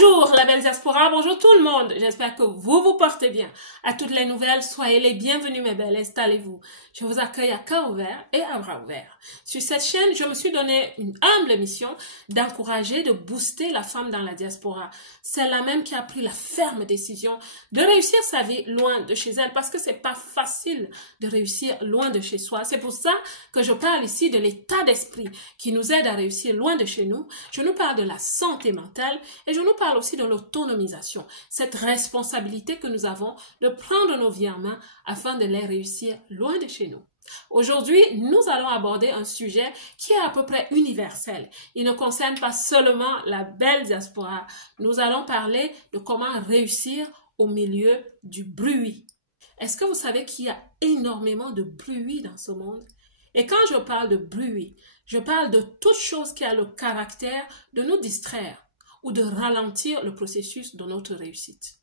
Bonjour la belle diaspora, bonjour tout le monde, j'espère que vous vous portez bien. À toutes les nouvelles, soyez les bienvenus mes belles, installez-vous. Je vous accueille à cœur ouvert et à bras ouverts. Sur cette chaîne, je me suis donné une humble mission d'encourager, de booster la femme dans la diaspora. Celle-là même qui a pris la ferme décision de réussir sa vie loin de chez elle parce que c'est pas facile de réussir loin de chez soi. C'est pour ça que je parle ici de l'état d'esprit qui nous aide à réussir loin de chez nous. Je nous parle de la santé mentale et je nous parle aussi de l'autonomisation, cette responsabilité que nous avons de prendre nos vies en main afin de les réussir loin de chez nous. Aujourd'hui, nous allons aborder un sujet qui est à peu près universel. Il ne concerne pas seulement la belle diaspora. Nous allons parler de comment réussir au milieu du bruit. Est-ce que vous savez qu'il y a énormément de bruit dans ce monde? Et quand je parle de bruit, je parle de toute chose qui a le caractère de nous distraire ou de ralentir le processus de notre réussite.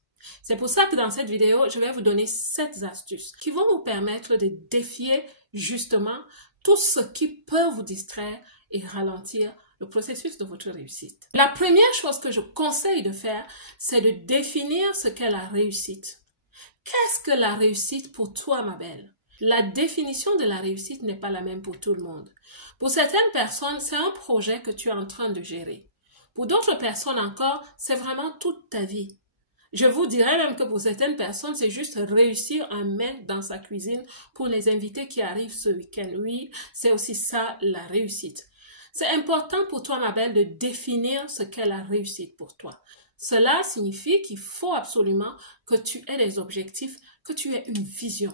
C'est pour ça que dans cette vidéo, je vais vous donner 7 astuces qui vont vous permettre de défier justement tout ce qui peut vous distraire et ralentir le processus de votre réussite. La première chose que je conseille de faire, c'est de définir ce qu'est la réussite. Qu'est-ce que la réussite pour toi, ma belle? La définition de la réussite n'est pas la même pour tout le monde. Pour certaines personnes, c'est un projet que tu es en train de gérer. Pour d'autres personnes encore, c'est vraiment toute ta vie. Je vous dirais même que pour certaines personnes, c'est juste réussir un mets dans sa cuisine pour les invités qui arrivent ce week-end. Oui, c'est aussi ça la réussite. C'est important pour toi, ma belle, de définir ce qu'est la réussite pour toi. Cela signifie qu'il faut absolument que tu aies des objectifs, que tu aies une vision.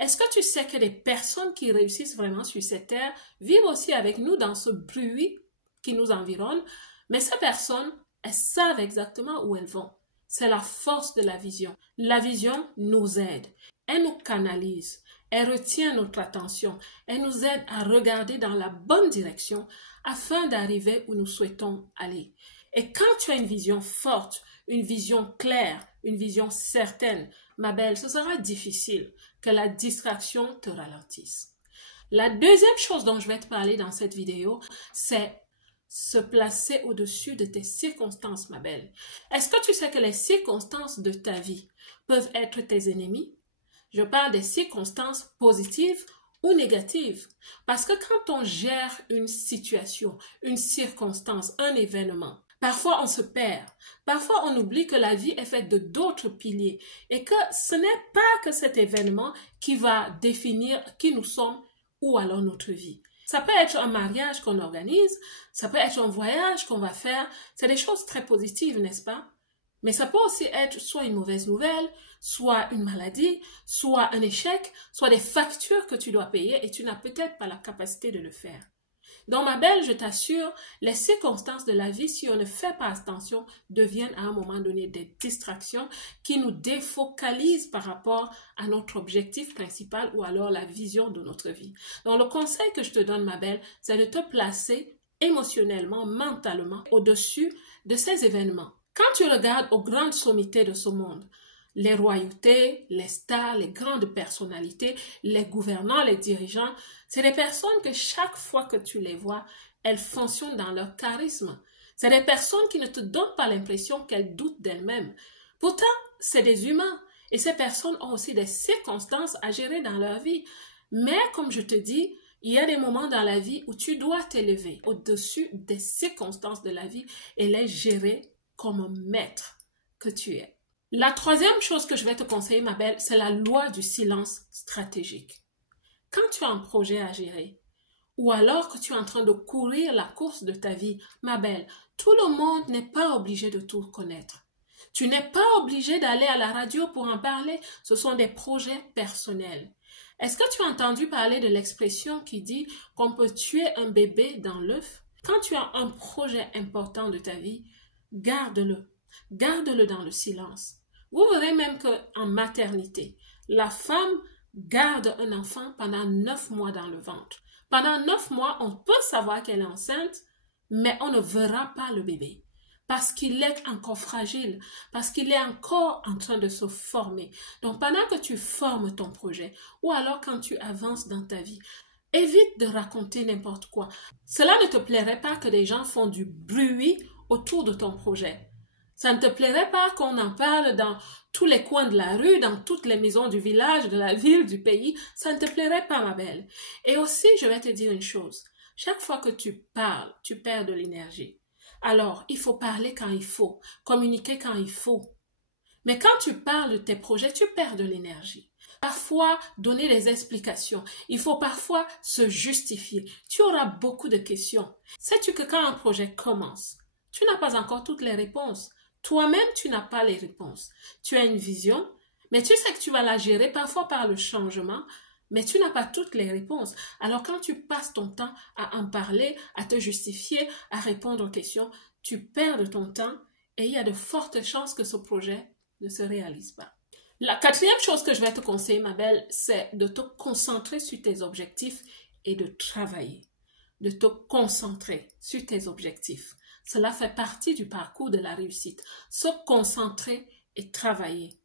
Est-ce que tu sais que les personnes qui réussissent vraiment sur cette terre vivent aussi avec nous dans ce bruit qui nous environne? Mais ces personnes, elles savent exactement où elles vont. C'est la force de la vision. La vision nous aide. Elle nous canalise. Elle retient notre attention. Elle nous aide à regarder dans la bonne direction afin d'arriver où nous souhaitons aller. Et quand tu as une vision forte, une vision claire, une vision certaine, ma belle, ce sera difficile que la distraction te ralentisse. La deuxième chose dont je vais te parler dans cette vidéo, c'est se placer au-dessus de tes circonstances, ma belle. Est-ce que tu sais que les circonstances de ta vie peuvent être tes ennemis? Je parle des circonstances positives ou négatives. Parce que quand on gère une situation, une circonstance, un événement, parfois on se perd. Parfois on oublie que la vie est faite de d'autres piliers et que ce n'est pas que cet événement qui va définir qui nous sommes ou alors notre vie. Ça peut être un mariage qu'on organise, ça peut être un voyage qu'on va faire, c'est des choses très positives, n'est-ce pas? Mais ça peut aussi être soit une mauvaise nouvelle, soit une maladie, soit un échec, soit des factures que tu dois payer et tu n'as peut-être pas la capacité de le faire. Donc ma belle, je t'assure, les circonstances de la vie, si on ne fait pas attention, deviennent à un moment donné des distractions qui nous défocalisent par rapport à notre objectif principal ou alors la vision de notre vie. Donc le conseil que je te donne, ma belle, c'est de te placer émotionnellement, mentalement au-dessus de ces événements. Quand tu regardes aux grandes sommités de ce monde, les royautés, les stars, les grandes personnalités, les gouvernants, les dirigeants, c'est des personnes que chaque fois que tu les vois, elles fonctionnent dans leur charisme. C'est des personnes qui ne te donnent pas l'impression qu'elles doutent d'elles-mêmes. Pourtant, c'est des humains et ces personnes ont aussi des circonstances à gérer dans leur vie. Mais comme je te dis, il y a des moments dans la vie où tu dois t'élever au-dessus des circonstances de la vie et les gérer comme un maître que tu es. La troisième chose que je vais te conseiller, ma belle, c'est la loi du silence stratégique. Quand tu as un projet à gérer, ou alors que tu es en train de courir la course de ta vie, ma belle, tout le monde n'est pas obligé de tout connaître. Tu n'es pas obligé d'aller à la radio pour en parler, ce sont des projets personnels. Est-ce que tu as entendu parler de l'expression qui dit qu'on peut tuer un bébé dans l'œuf? Quand tu as un projet important de ta vie, garde-le. Garde-le dans le silence. Vous verrez même qu'en maternité, la femme garde un enfant pendant 9 mois dans le ventre. Pendant 9 mois, on peut savoir qu'elle est enceinte, mais on ne verra pas le bébé. Parce qu'il est encore fragile, parce qu'il est encore en train de se former. Donc pendant que tu formes ton projet, ou alors quand tu avances dans ta vie, évite de raconter n'importe quoi. Cela ne te plairait pas que des gens font du bruit autour de ton projet. Ça ne te plairait pas qu'on en parle dans tous les coins de la rue, dans toutes les maisons du village, de la ville, du pays. Ça ne te plairait pas, ma belle. Et aussi, je vais te dire une chose. Chaque fois que tu parles, tu perds de l'énergie. Alors, il faut parler quand il faut, communiquer quand il faut. Mais quand tu parles de tes projets, tu perds de l'énergie. Parfois, donner des explications. Il faut parfois se justifier. Tu auras beaucoup de questions. Sais-tu que quand un projet commence, tu n'as pas encore toutes les réponses. Toi-même, tu n'as pas les réponses. Tu as une vision, mais tu sais que tu vas la gérer parfois par le changement, mais tu n'as pas toutes les réponses. Alors quand tu passes ton temps à en parler, à te justifier, à répondre aux questions, tu perds de ton temps et il y a de fortes chances que ce projet ne se réalise pas. La quatrième chose que je vais te conseiller, ma belle, c'est de te concentrer sur tes objectifs et de travailler. De te concentrer sur tes objectifs. Cela fait partie du parcours de la réussite. Se concentrer et travailler.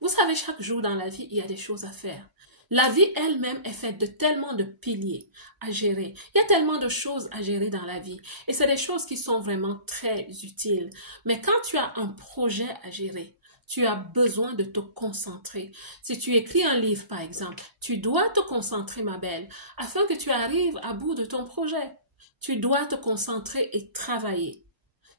Vous savez, chaque jour dans la vie, il y a des choses à faire. La vie elle-même est faite de tellement de piliers à gérer. Il y a tellement de choses à gérer dans la vie. Et c'est des choses qui sont vraiment très utiles. Mais quand tu as un projet à gérer, tu as besoin de te concentrer. Si tu écris un livre, par exemple, tu dois te concentrer, ma belle, afin que tu arrives à bout de ton projet. Tu dois te concentrer et travailler.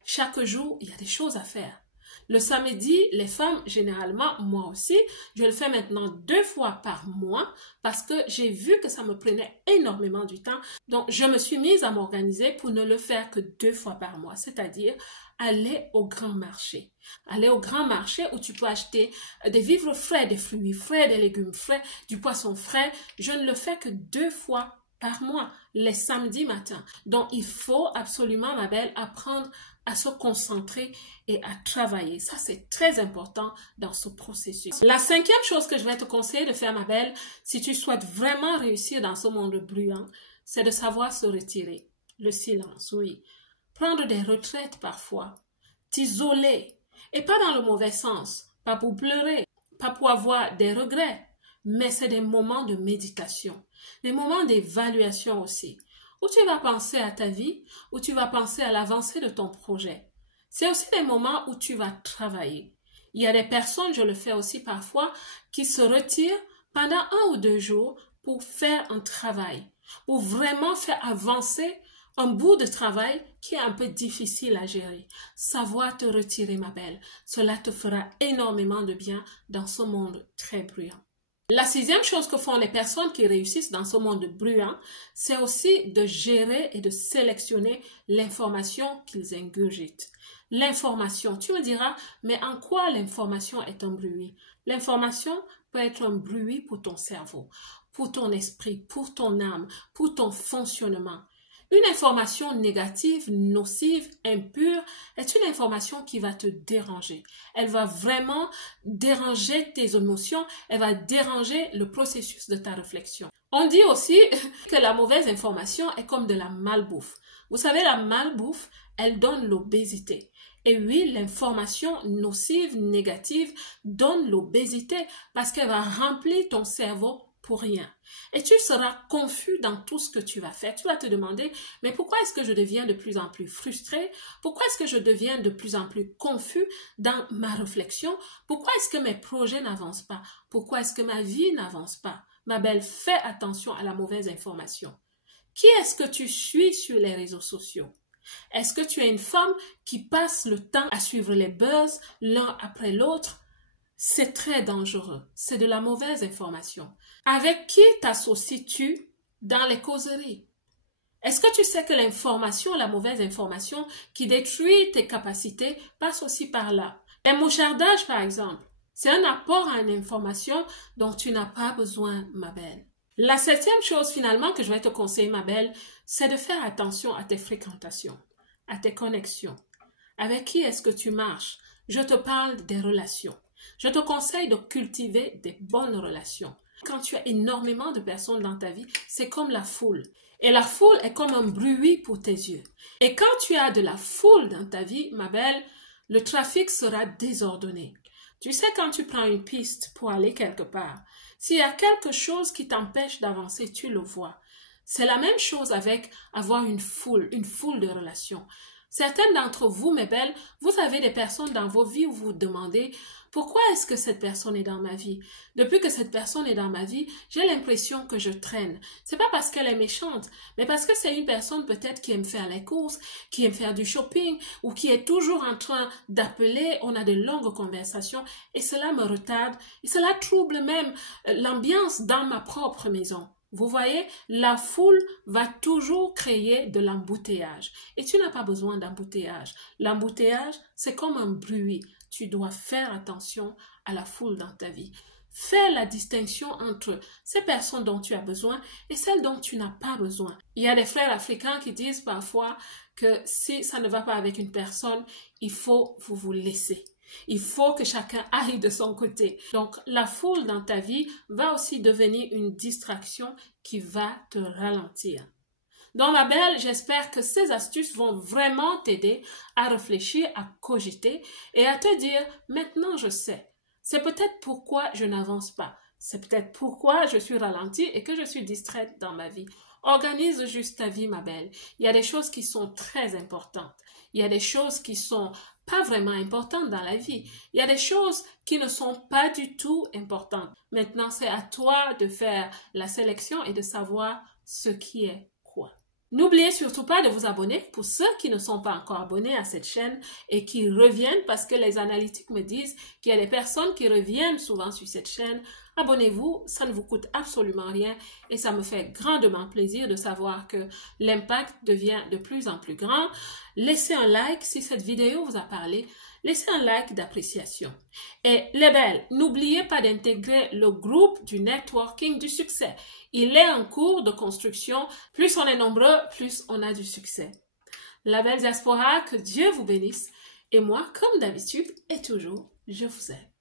Chaque jour, il y a des choses à faire. Le samedi, les femmes, généralement, moi aussi, je le fais maintenant 2 fois par mois parce que j'ai vu que ça me prenait énormément du temps. Donc, je me suis mise à m'organiser pour ne le faire que 2 fois par mois, c'est-à-dire aller au grand marché. Aller au grand marché où tu peux acheter des vivres frais, des fruits frais, des légumes frais, du poisson frais. Je ne le fais que 2 fois par mois, les samedis matins. Donc, il faut absolument, ma belle, apprendre à se concentrer et à travailler. Ça, c'est très important dans ce processus. La 5e chose que je vais te conseiller de faire, ma belle, si tu souhaites vraiment réussir dans ce monde bruyant, c'est de savoir se retirer. Le silence, oui. Prendre des retraites parfois. T'isoler. Et pas dans le mauvais sens. Pas pour pleurer. Pas pour avoir des regrets. Mais c'est des moments de méditation. Des moments d'évaluation aussi. Où tu vas penser à ta vie, où tu vas penser à l'avancée de ton projet. C'est aussi des moments où tu vas travailler. Il y a des personnes, je le fais aussi parfois, qui se retirent pendant 1 ou 2 jours pour faire un travail, pour vraiment faire avancer un bout de travail qui est un peu difficile à gérer. Savoir te retirer, ma belle, cela te fera énormément de bien dans ce monde très bruyant. La 6e chose que font les personnes qui réussissent dans ce monde bruyant, c'est aussi de gérer et de sélectionner l'information qu'ils ingurgitent. L'information, tu me diras, mais en quoi l'information est un bruit? L'information peut être un bruit pour ton cerveau, pour ton esprit, pour ton âme, pour ton fonctionnement. Une information négative, nocive, impure, est une information qui va te déranger. Elle va vraiment déranger tes émotions, elle va déranger le processus de ta réflexion. On dit aussi que la mauvaise information est comme de la malbouffe. Vous savez, la malbouffe, elle donne l'obésité. Et oui, l'information nocive, négative, donne l'obésité parce qu'elle va remplir ton cerveau pour rien. Et tu seras confus dans tout ce que tu vas faire. Tu vas te demander, mais pourquoi est-ce que je deviens de plus en plus frustré? Pourquoi est-ce que je deviens de plus en plus confus dans ma réflexion? Pourquoi est-ce que mes projets n'avancent pas? Pourquoi est-ce que ma vie n'avance pas? Ma belle, fais attention à la mauvaise information. Qui est-ce que tu suis sur les réseaux sociaux? Est-ce que tu es une femme qui passe le temps à suivre les buzz l'un après l'autre? C'est très dangereux. C'est de la mauvaise information. Avec qui t'associes-tu dans les causeries? Est-ce que tu sais que l'information, la mauvaise information qui détruit tes capacités passe aussi par là? Les mouchardages, par exemple, c'est un apport à une information dont tu n'as pas besoin, ma belle. La 7e chose finalement que je vais te conseiller, ma belle, c'est de faire attention à tes fréquentations, à tes connexions. Avec qui est-ce que tu marches? Je te parle des relations. Je te conseille de cultiver des bonnes relations. Quand tu as énormément de personnes dans ta vie, c'est comme la foule. Et la foule est comme un bruit pour tes yeux. Et quand tu as de la foule dans ta vie, ma belle, le trafic sera désordonné. Tu sais, quand tu prends une piste pour aller quelque part, s'il y a quelque chose qui t'empêche d'avancer, tu le vois. C'est la même chose avec avoir une foule de relations. Certaines d'entre vous, mes belles, vous avez des personnes dans vos vies où vous vous demandez pourquoi est-ce que cette personne est dans ma vie? Depuis que cette personne est dans ma vie, j'ai l'impression que je traîne. C'est pas parce qu'elle est méchante, mais parce que c'est une personne peut-être qui aime faire les courses, qui aime faire du shopping ou qui est toujours en train d'appeler. On a de longues conversations et cela me retarde et cela trouble même l'ambiance dans ma propre maison. Vous voyez, la foule va toujours créer de l'embouteillage. Et tu n'as pas besoin d'embouteillage. L'embouteillage, c'est comme un bruit. Tu dois faire attention à la foule dans ta vie. Fais la distinction entre ces personnes dont tu as besoin et celles dont tu n'as pas besoin. Il y a des frères africains qui disent parfois que si ça ne va pas avec une personne, il faut vous laisser. Il faut que chacun aille de son côté. Donc, la foule dans ta vie va aussi devenir une distraction qui va te ralentir. Donc, ma belle, j'espère que ces astuces vont vraiment t'aider à réfléchir, à cogiter et à te dire, maintenant je sais. C'est peut-être pourquoi je n'avance pas. C'est peut-être pourquoi je suis ralentie et que je suis distraite dans ma vie. Organise juste ta vie, ma belle. Il y a des choses qui sont très importantes. Il y a des choses qui sont pas vraiment importantes dans la vie. Il y a des choses qui ne sont pas du tout importantes. Maintenant, c'est à toi de faire la sélection et de savoir ce qui est quoi. N'oubliez surtout pas de vous abonner pour ceux qui ne sont pas encore abonnés à cette chaîne et qui reviennent parce que les analytiques me disent qu'il y a des personnes qui reviennent souvent sur cette chaîne. Abonnez-vous, ça ne vous coûte absolument rien et ça me fait grandement plaisir de savoir que l'impact devient de plus en plus grand. Laissez un like si cette vidéo vous a parlé. Laissez un like d'appréciation. Et les belles, n'oubliez pas d'intégrer le groupe du networking du succès. Il est en cours de construction. Plus on est nombreux, plus on a du succès. La belle diaspora, que Dieu vous bénisse. Et moi, comme d'habitude et toujours, je vous aime.